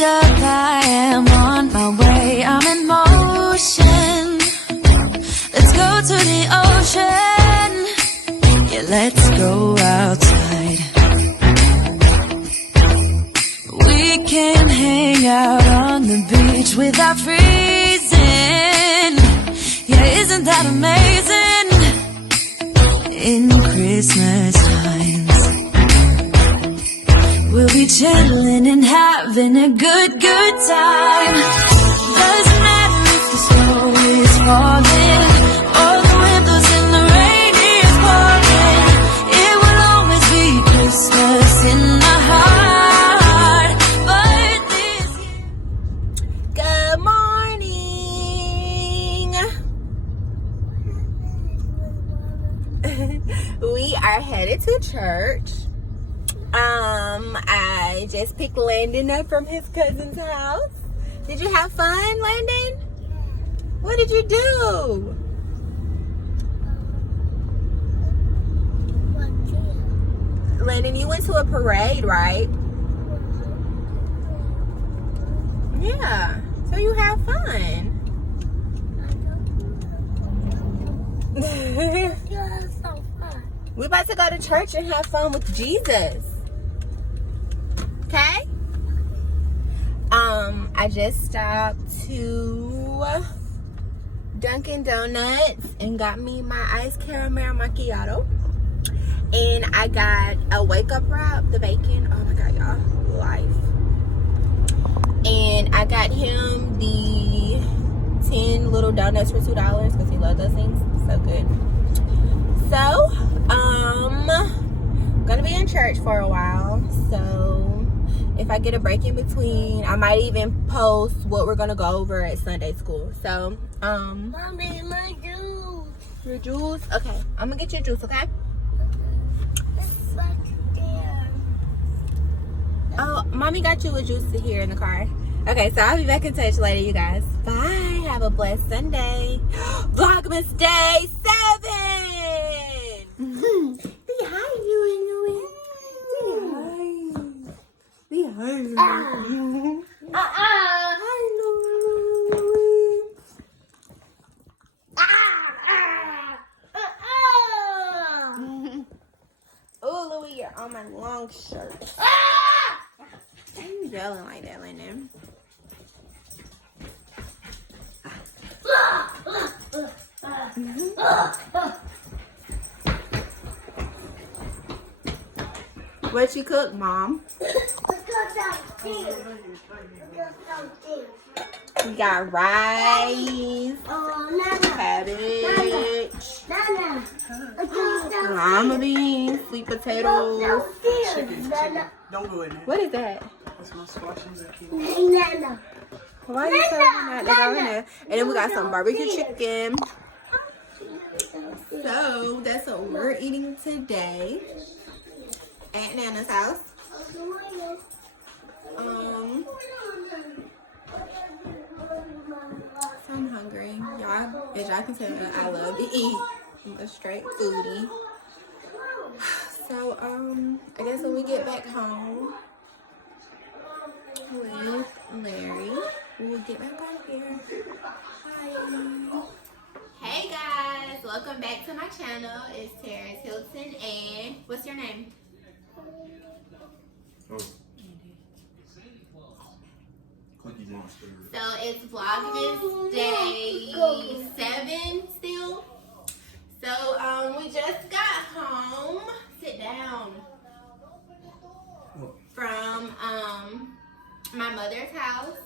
wind up, I am on my way. I'm in motion. Let's go to the ocean. Yeah, let's go outside. We can hang out on the beach without freezing. Yeah, isn't that amazing? In Christmas times, we'll be chilling and having a good time. Doesn't matter if the snow is falling or the windows and the rain is pouring. It will always be Christmas in my heart. But this year... Good morning. We are headed to church. I just picked Landon up from his cousin's house. Did you have fun, Landon? What did you do? Landon, you went to a parade, right? Yeah, so you have fun. We're about to go to church and have fun with Jesus. Okay? I just stopped to Dunkin Donuts and got me my iced caramel macchiato. And I got a wake up wrap, the bacon. Oh my god, y'all. Life. And I got him the 10 little donuts for $2 because he loves those things. So good. So, gonna be in church for a while. So if I get a break in between, I might even post what we're gonna go over at Sunday school. So, Mommy, my juice. Your juice? Okay, I'm gonna get your juice, okay? It's back there. Oh, Mommy got you a juice here in the car. Okay, so I'll be back in touch later, you guys. Bye. Have a blessed Sunday. Vlogmas Day 7. Say hi, you and Louie. Say hi. Say hi. Hi, Louie. Oh, Louie, you're on my long shirt. Why are you yelling like that, Landon? What you cook, Mom? We got rice, cabbage, lima beans, sweet potatoes, Chicken. Don't go in there. what is that? That's my squashes. Why are you serving that? They go in there. And then we got some barbecue chicken. So that's what we're eating today at Nana's house. So I'm hungry. Y'all, as y'all can tell, I love to eat. I'm a straight foodie. So, I guess when we get back home with Larry, we'll get back on here. Bye. Hey guys, welcome back to my channel. It's Teris, Hilton, and what's your name? So it's Vlogmas Day 7 still. So we just got home. Sit down. From my mother's house,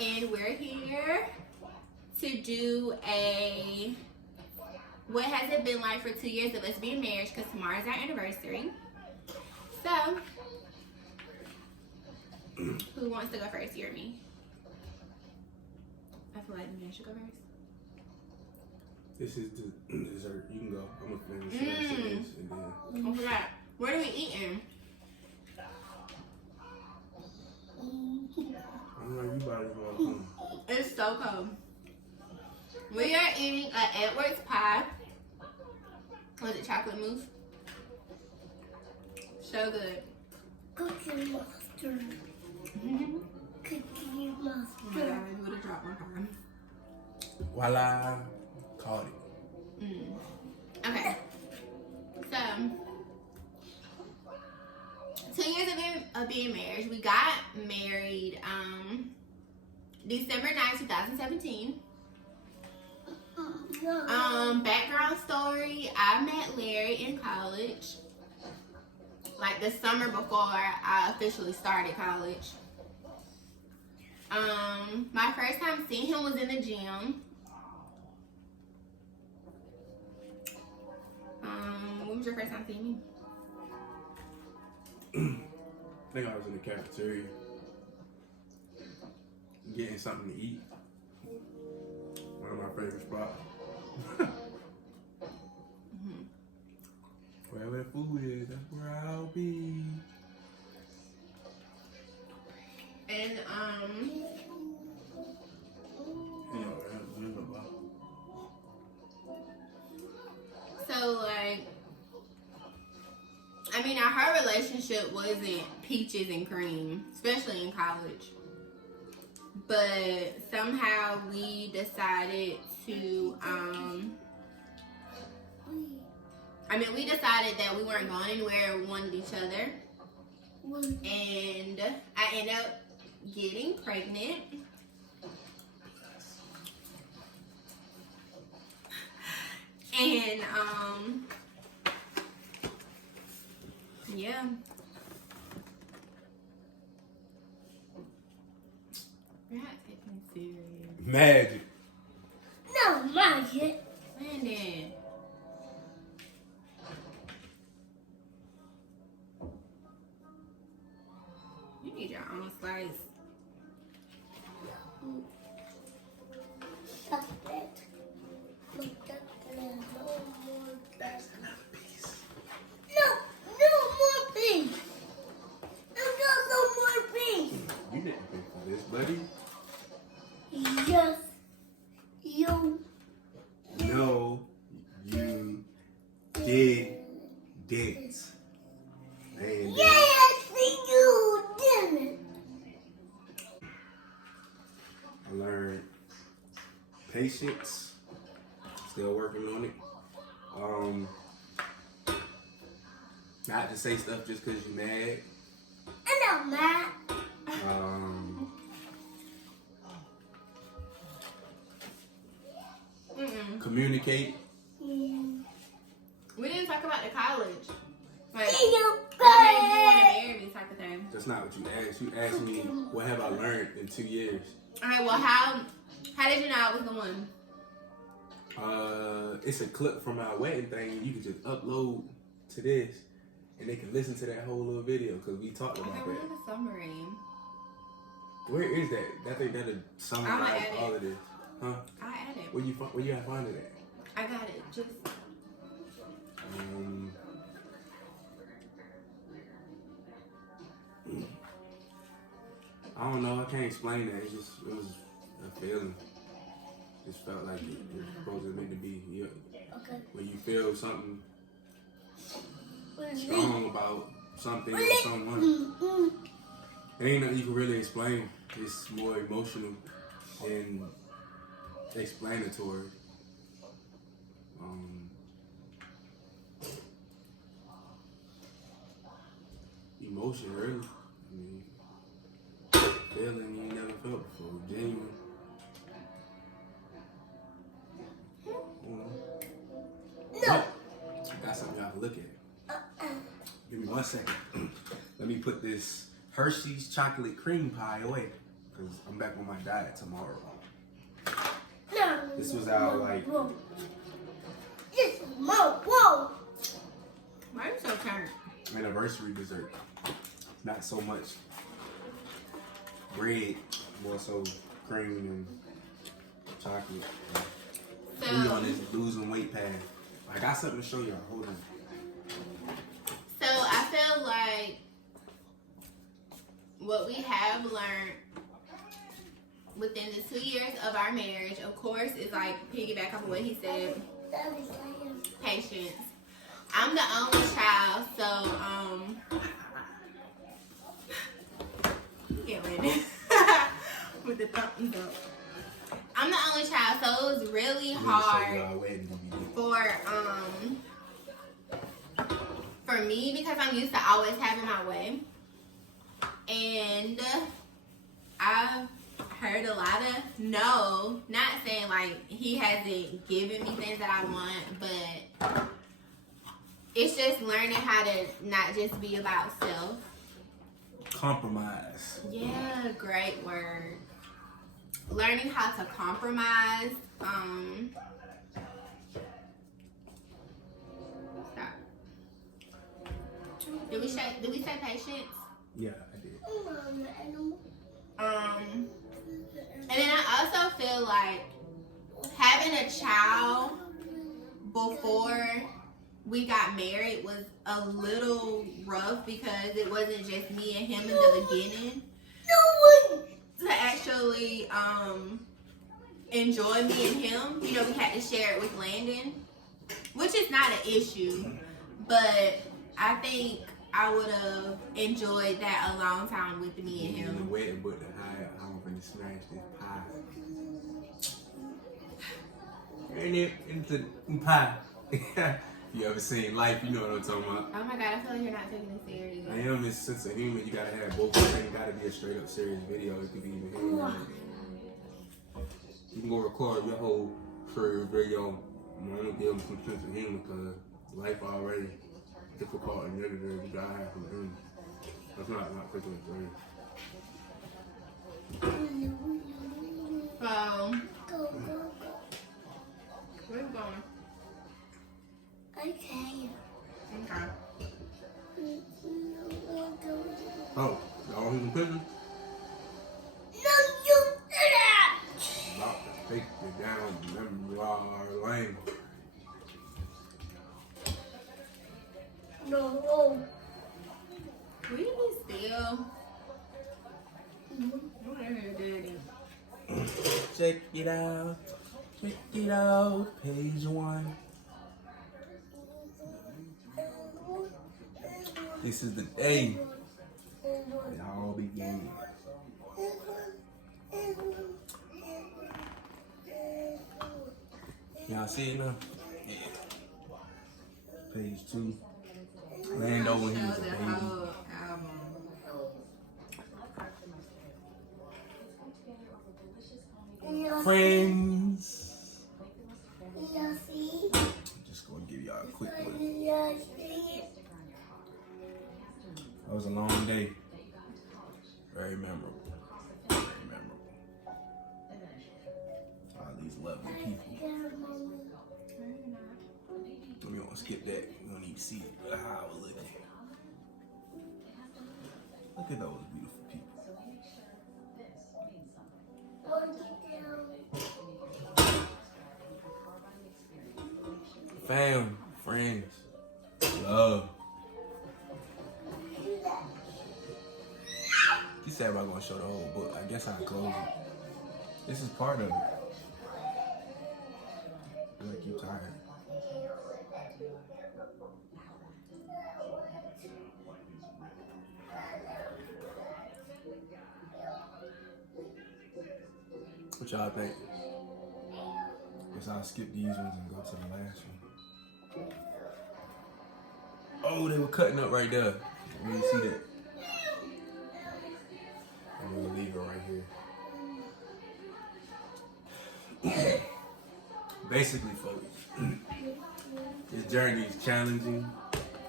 and we're here to do a what has it been like for 2 years of us being married, because tomorrow's our anniversary. So who wants to go first, you or me? I feel like maybe I should go first. This is the dessert. You can go. I'm gonna finish this and then. I forgot. What are we eating? I'm like, you bought it for home. It's so cold. We are eating an Edwards pie. Was it chocolate mousse? So good. Cookie monster. Mm-hmm. Cookie voila, caught it. Okay. So, 2 years of being married. We got married December 9th, 2017. Background story, I met Larry in college. Like the summer before I officially started college. My first time seeing him was in the gym. When was your first time seeing me? I think I was in the cafeteria getting something to eat. One of my favorite spots. Wherever the food is, that's where I'll be. And so like, I mean, our relationship wasn't peaches and cream, especially in college. But somehow we decided to, we decided that we weren't going anywhere, we wanted each other. And I ended up getting pregnant. And, yeah. You're not taking it serious. Magic. No, magic. Landon. You need your own slice. Stop it. Look at that. No more piece. No more piece. I got no more piece. You didn't pay for this, buddy. Yes, you. No, you didn't. And Yes, you didn't. I learned patience. Still working on it. Not to say stuff just because you're mad. I'm not mad. Communicate. We didn't talk about the college. Like, See you, what made you want to guys. marry me type of thing. That's not what you asked. You asked me, what have I learned in 2 years? Alright, well, how did you know I was the one? It's a clip from our wedding thing. You can just upload to this, and they can listen to that whole little video because we talked Okay, about where's that. the summary? Where is that? I think that'll summarize add it. all of this, huh? I added it. Where you gotta find it at? I got it. Just I don't know. I can't explain that. It was a feeling. Just felt like it was supposed to meant to be. Yeah. Okay. When you feel something Where's strong about something or someone, it ain't nothing you can really explain. It's more emotional and explanatory. Emotion, really. I mean, feeling you never felt before, genuine. No. I got something y'all can look at. Give me 1 second. Let me put this Hershey's chocolate cream pie away, because I'm back on my diet tomorrow. No. This was our, like, Whoa. This is more. Whoa. why are you so tired? anniversary dessert. Not so much bread, more so cream and chocolate. We on this losing weight path. I got something to show y'all. Hold on. So I feel like what we have learned within the 2 years of our marriage, of course, is like piggyback off of what he said, patience. I'm the only child, so get with it with the thumbs up. I'm the only child, so it was really hard for me because I'm used to always having my way. And I've heard a lot of no, not saying like he hasn't given me things that I want, but it's just learning how to not just be about self. Compromise. Yeah, great word. Learning how to compromise. Stop. Did we say patience? Yeah, I did. And then I also feel like having a child before we got married was a little rough because it wasn't just me and him in the beginning. To actually enjoy me and him, you know, we had to share it with Landon, which is not an issue, but I think I would have enjoyed that alone time with me and him. The wedding, but I'm gonna smash this pie. Ain't it into pie? You ever seen Life? You know what I'm talking about. Oh my god, I feel like you're not taking it serious. I am this sense of humor. You gotta have both. It ain't gotta be a straight up serious video. It could be even humor. You can go record your whole career video. I'm gonna give them some sense of humor because life already difficult and negative. You gotta have some humor. That's not taking it serious. Where you going? Okay. Okay. Oh, y'all in the picture? No, you did that! About to take you down memoir lane. No. Will you be still? Whatever, Daddy. Check it out. Check it out. Page 1. This is the day it all began. Y'all see it now? Yeah. Page 2. Lando when he was a baby. Friends. Just gonna give y'all a quick one. That was a long day. Very memorable. Very memorable. All these lovely people. We don't skip that. We don't even see it. How I was looking. Look at those beautiful people. Fam, friends, love. She said I'm not gonna show the whole book. I guess I'll close it. This is part of it. I feel like you're tired. What y'all think? Guess I'll skip these ones and go to the last one. Oh, they were cutting up right there. Let me see that. I'm gonna leave it right here. Basically, folks, this journey is challenging,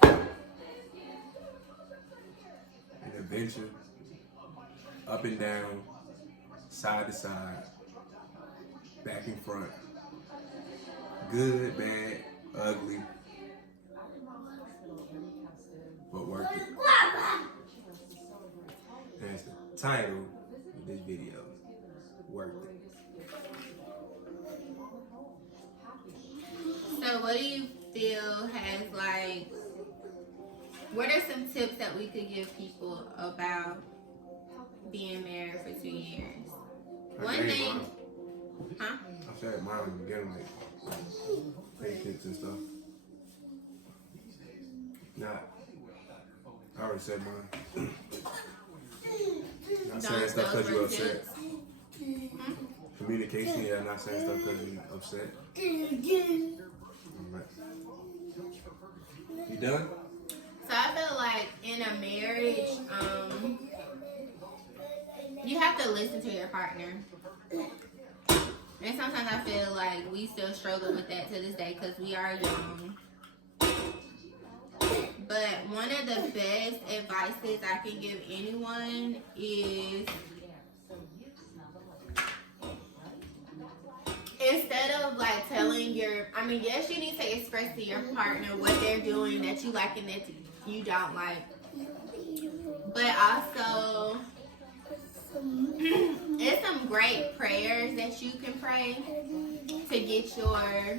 an adventure, up and down, side to side, back and front, good, bad, ugly, but worth it. That's the title of this video, worth it. So what do you feel has like, what are some tips that we could give people about being married for 2 years? One thing, huh? I said mine in the beginning, like pay tips and stuff. Not, I already said mine. Not saying stuff because you upset. Communication, yeah, not saying stuff because you're upset. Alright. You done? So I feel like in a marriage, you have to listen to your partner. And sometimes I feel like we still struggle with that to this day because we are young. But one of the best advices I can give anyone is instead of like telling yes, you need to express to your partner what they're doing that you like and that you don't like. But also, it's some great prayers that you can pray to get your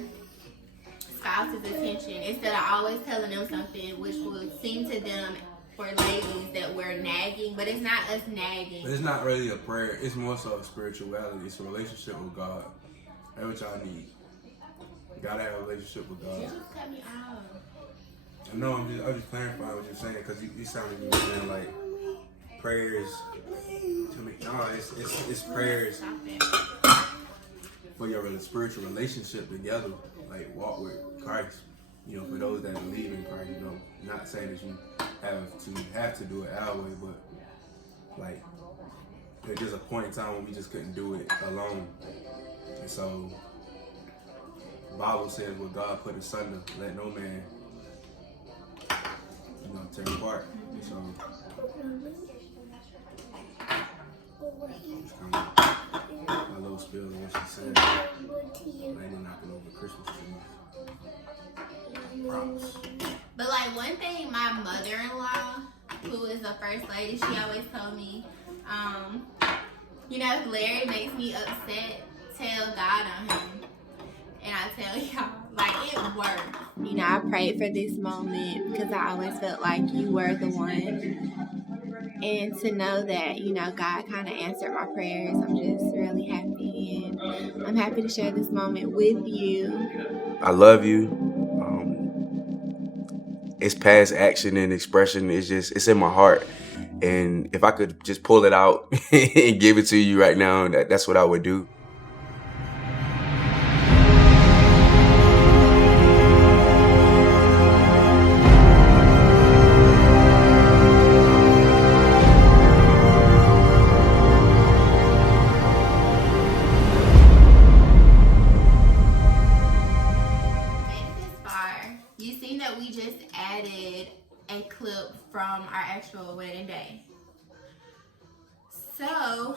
spouse's attention instead of always telling them something which will seem to them for ladies that we're nagging, but it's not us nagging. But it's not really a prayer. It's more so a spirituality. It's a relationship with God. That's what y'all need. You gotta have a relationship with God. You just cut me out. No, I'm just clarifying what you're saying because you sounded like you were saying like prayers. To me, no, it's prayers for your spiritual relationship together. Like walk with Christ. You know, for those that believe in Christ. You know, not saying that you have to do it our way, but like there's just a point in time when we just couldn't do it alone. And so the Bible says what God put asunder, let no man tear apart. So it's kind of a little spill of what she said. Lady knocking over Christmas trees. Props. But like one thing my mother-in-law, who is the first lady, she always told me, if Larry makes me upset, tell God on him. And I tell y'all, like, it worked. I prayed for this moment because I always felt like you were the one. And to know that, God kind of answered my prayers, I'm just really happy. And I'm happy to share this moment with you. I love you. It's past action and expression. It's in my heart. And if I could just pull it out and give it to you right now, that's what I would do. We just added a clip from our actual wedding day. So,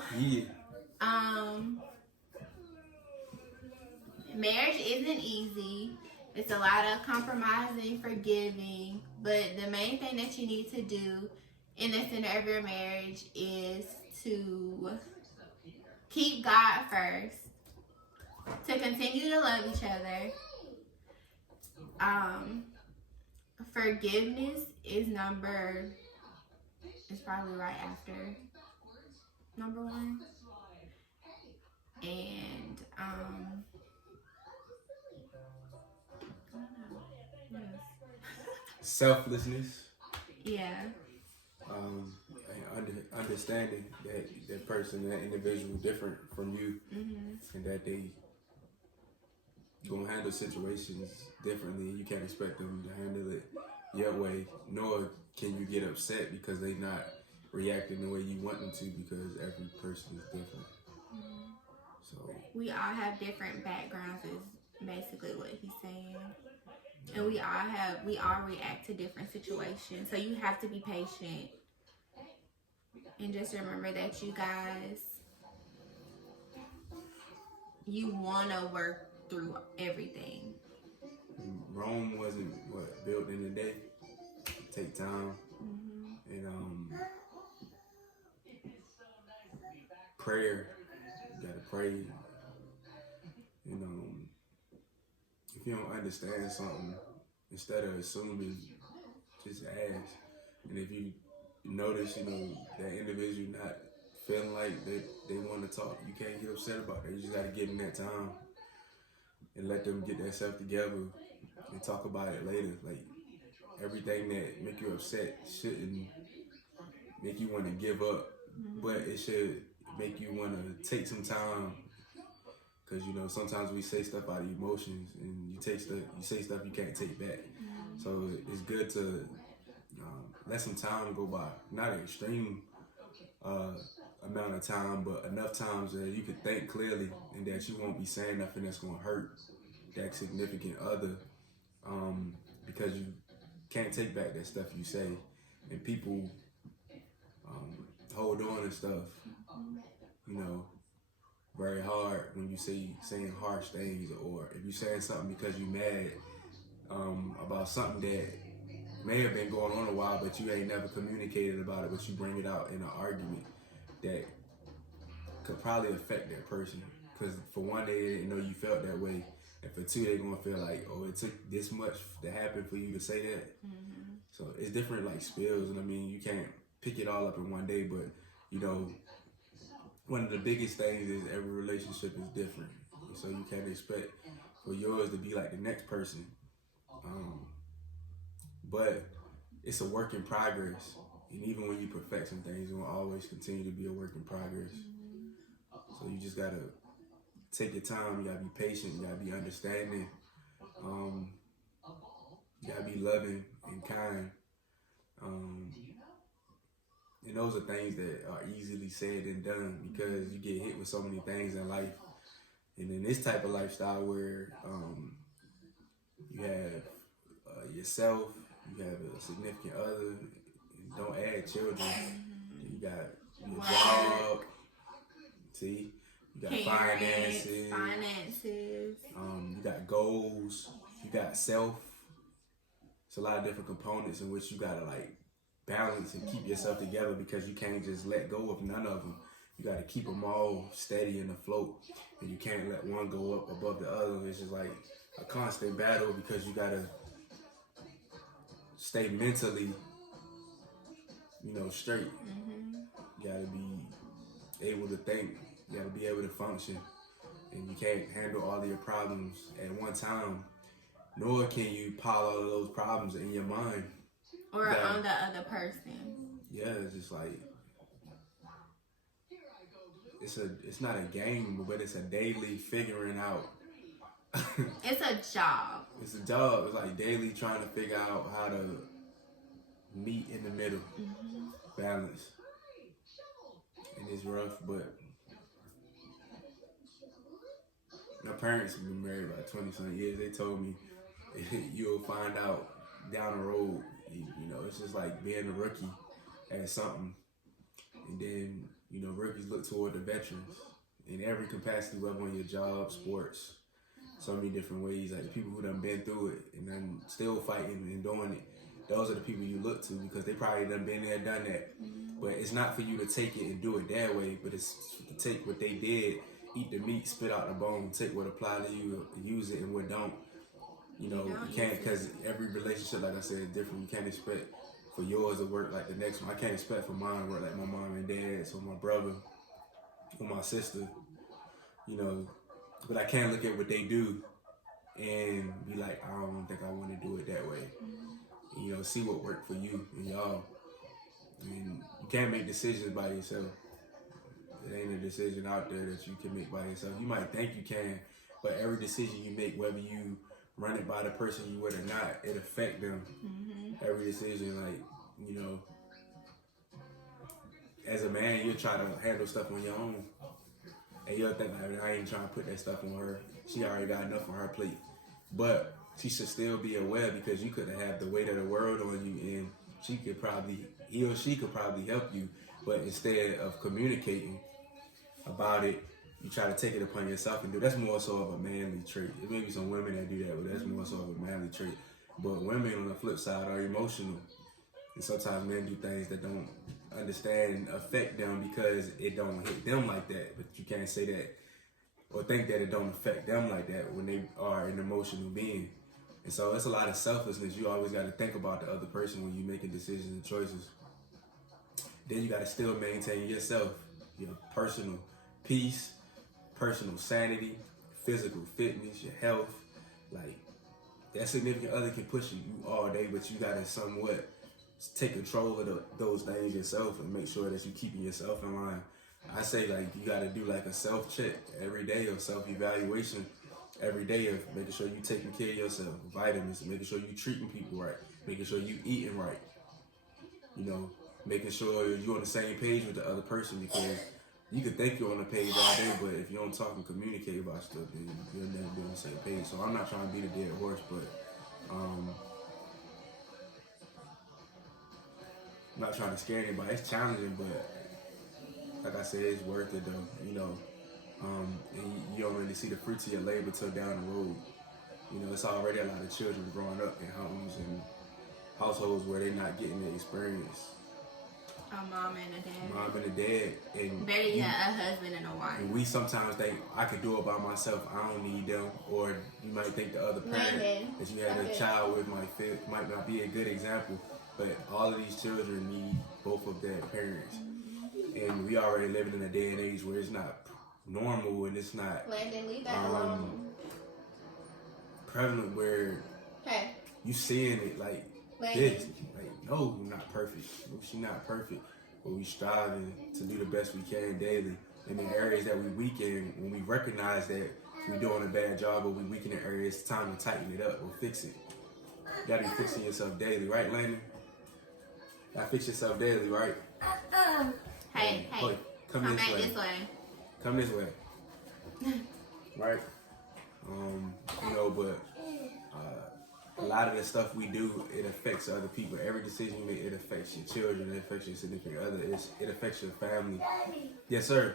marriage isn't easy. It's a lot of compromising, forgiving, but the main thing that you need to do in the center of your marriage is to keep God first, to continue to love each other. Forgiveness is probably right after number one. And selflessness. Yeah. Understanding that person, that individual different from you, and that they gonna handle situations differently. You can't expect them to handle it your way, nor can you get upset because they not reacting the way you want them to, because every person is different. So we all have different backgrounds is basically what he's saying. And we all react to different situations. So you have to be patient. And just remember that you guys, you want to work through everything. Rome wasn't built in a day. It take time. And prayer. You gotta pray. And if you don't understand something, instead of assuming, just ask. And if you notice, that individual not feeling like they want to talk, you can't get upset about that. You just gotta give them that time and let them get themselves together and talk about it later. Like, everything that make you upset shouldn't make you want to give up, but it should make you want to take some time Because, you know, sometimes we say stuff out of emotions, and you say stuff you can't take back. So it's good to let some time go by. Not an extreme amount of time, but enough times that you can think clearly and that you won't be saying nothing that's going to hurt that significant other, because you can't take back that stuff you say. And people hold on and stuff, you know, very hard when you saying harsh things, or if you're saying something because you're mad about something that may have been going on a while, but you ain't never communicated about it, but you bring it out in an argument that could probably affect that person. Because for one, they didn't know you felt that way, and for two, they're gonna feel like, oh, it took this much to happen for you to say that. So it's different like spills, and I mean, you can't pick it all up in one day, but you know, one of the biggest things is every relationship is different, so you can't expect for yours to be like the next person. But it's a work in progress, and even when you perfect some things, it will always continue to be a work in progress. So you just gotta take your time. You gotta be patient. You gotta be understanding. You gotta be loving and kind. And those are things that are easily said and done because you get hit with so many things in life. And in this type of lifestyle where you have yourself, you have a significant other, don't add children, you got your job, see, you got finances, you got goals, you got self. It's a lot of different components in which you gotta like balance and keep yourself together, because you can't just let go of none of them. You gotta keep them all steady in the float, and you can't let one go up above the other. It's just like a constant battle, because you gotta stay mentally, you know, straight. You gotta be able to think. You gotta be able to function, and you can't handle all of your problems at one time. Nor can you pile all of those problems in your mind or on the other person. Yeah, it's just like it's not a game, but it's a daily figuring out. It's a job. It's a job. It's like daily trying to figure out how to meet in the middle, balance. And it's rough, but my parents have been married about 20-something years. They told me you'll find out down the road. You know, it's just like being a rookie at something, and then you know, rookies look toward the veterans in every capacity, whether on your job, sports, so many different ways. Like the people who done been through it and then still fighting and doing it, those are the people you look to, because they probably done been there, done that. But it's not for you to take it and do it their way, but it's to take what they did, eat the meat, spit out the bone, take what apply to you, use it, and what don't. You know, you can't, because every relationship, like I said, is different. You can't expect for yours to work like the next one. I can't expect for mine to work like my mom and dad, or my brother, or my sister, you know. But I can't look at what they do and be like, I don't think I want to do it that way. You know, see what worked for you and y'all. And you can't make decisions by yourself. There ain't a decision out there that you can make by yourself. You might think you can, but every decision you make, whether you run it by the person you with or not, it affect them. Every decision, like, you know, as a man, you'll try to handle stuff on your own. And you'll think, like, I ain't trying to put that stuff on her. She already got enough on her plate. But she should still be aware, because you could have the weight of the world on you, and he or she could probably help you. But instead of communicating about it, you try to take it upon yourself and do. That's more so of a manly trait. There may be some women that do that, but that's more so of a manly trait. But women, on the flip side, are emotional. And sometimes men do things that don't understand and affect them because it don't hit them like that. But you can't say that or think that it don't affect them like that when they are an emotional being. And so it's a lot of selflessness. You always got to think about the other person when you're making decisions and choices. Then you got to still maintain yourself, your personal peace, personal sanity, physical fitness, your health. Like, that significant other can push you all day, but you got to somewhat take control of those things yourself and make sure that you're keeping yourself in line. I say like you gotta do like a self-check every day or self-evaluation every day of making sure you taking care of yourself, vitamins, making sure you treating people right, making sure you eating right, you know, making sure you're on the same page with the other person, because you can think you're on the page all day, but if you don't talk and communicate about stuff, then you'll never be on the same page. So I'm not trying to beat a dead horse, but I'm not trying to scare anybody. It's challenging, but like I said, it's worth it though, you know. And you don't really see the fruits of your labor till down the road. You know, it's already a lot of children growing up in homes and households where they're not getting the experience. A mom and a dad. Mom and a dad. And better yet, a husband and a wife. And we sometimes think, I could do it by myself, I don't need them. Or you might think the other parent that you had a child with might not be a good example. But all of these children need both of their parents. And we already living in a day and age where it's not normal and it's not Landon, leave that alone. Prevalent where you seeing it like Landon. this. Like, no, we're not perfect. She's not perfect. But we striving to do the best we can daily. In the areas that we weak in, when we recognize that we're doing a bad job or we weak in the area, it's time to tighten it up or fix it. You gotta be fixing yourself daily, right, Landon? You gotta fix yourself daily, right? Hey, come back this way. this way. Come this way. Right? You know, but a lot of the stuff we do, it affects other people. Every decision you make, it affects your children, it affects your significant other, it affects your family. Yes, sir.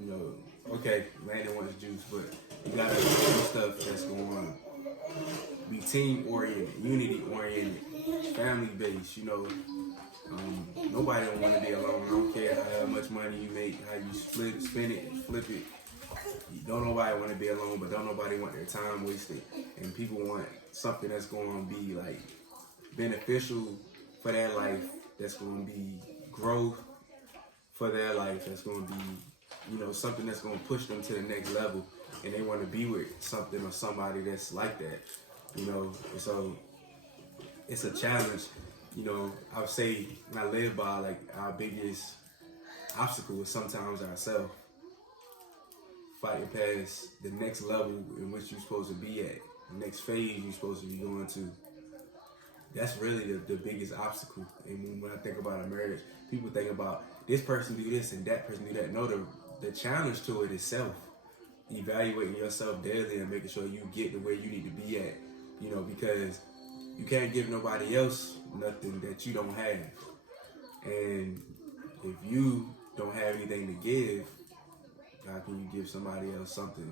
You know, okay, Landon wants juice, but you gotta do stuff that's going on. Be team oriented, unity oriented, family based, you know. Nobody don't want to be alone. I don't care how much money you make, how you spend it, flip it. Don't nobody want to be alone, but don't nobody want their time wasted. And people want something that's going to be like beneficial for their life, that's going to be growth for their life, that's going to be, you know, something that's going to push them to the next level. And they want to be with something or somebody that's like that, you know. And so it's a challenge. You know, I would say, and I live by, like, our biggest obstacle is sometimes ourselves. Fighting past the next level in which you're supposed to be at, the next phase you're supposed to be going to. That's really the biggest obstacle. And when I think about a marriage, people think about this person do this and that person do that. No, the challenge to it is self. Evaluating yourself daily and making sure you get the way you need to be at. You know, because you can't give nobody else nothing that you don't have. And if you don't have anything to give, how can you give somebody else something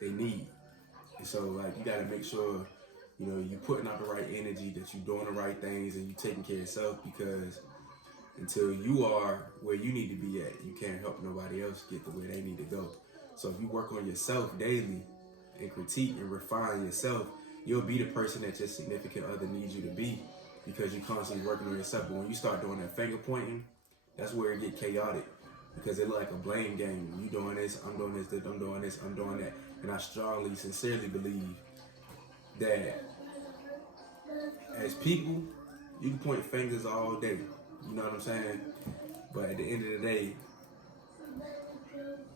they need? And so, like, you gotta make sure, you know, you putting out the right energy, that you're doing the right things, and you taking care of yourself, because until you are where you need to be at, you can't help nobody else get to where they need to go. So if you work on yourself daily and critique and refine yourself, you'll be the person that your significant other needs you to be, because you're constantly working on yourself. But when you start doing that finger pointing, that's where it get chaotic, because it's like a blame game. You doing this, I'm doing this, I'm doing this, I'm doing that. And I strongly, sincerely believe that as people, you can point fingers all day. You know what I'm saying? But at the end of the day,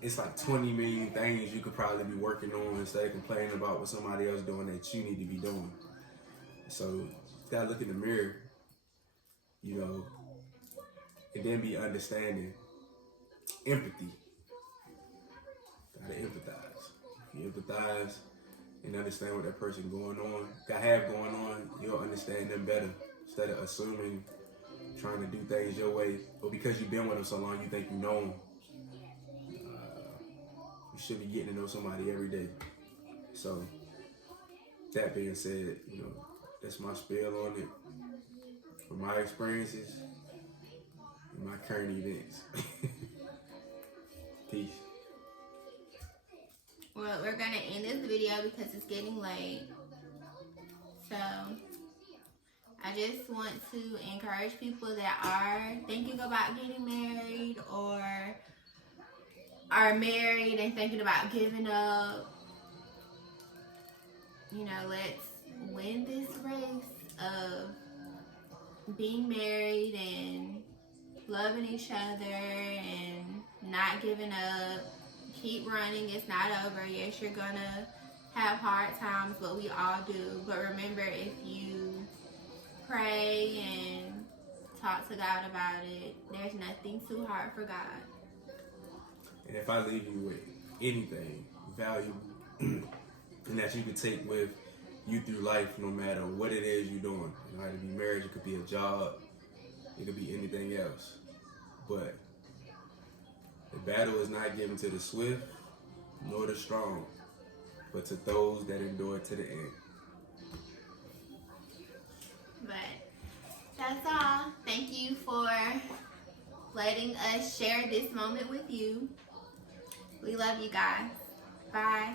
it's like 20 million things you could probably be working on instead of complaining about what somebody else doing that you need to be doing. So you gotta look in the mirror, you know, and then be understanding. Empathy. Gotta empathize. If you empathize and understand what that person going on, you'll understand them better. Instead of assuming, trying to do things your way, or because you've been with them so long, you think you know them. You should be getting to know somebody every day. So, that being said, you know, that's my spiel on it. From my experiences and my current events. Peace. Well, we're gonna end this video because it's getting late. So, I just want to encourage people that are thinking about getting married or are married and thinking about giving up. You know, let's win this race of being married and loving each other and not giving up. Keep running. It's not over. Yes, you're gonna have hard times, but we all do. But remember, if you pray and talk to God about it, there's nothing too hard for God. And if I leave you with anything valuable and that you can take with you through life, no matter what it is you're doing, it might be marriage, it could be a job, it could be anything else. But the battle is not given to the swift nor the strong, but to those that endure to the end. But that's all. Thank you for letting us share this moment with you. We love you guys. Bye.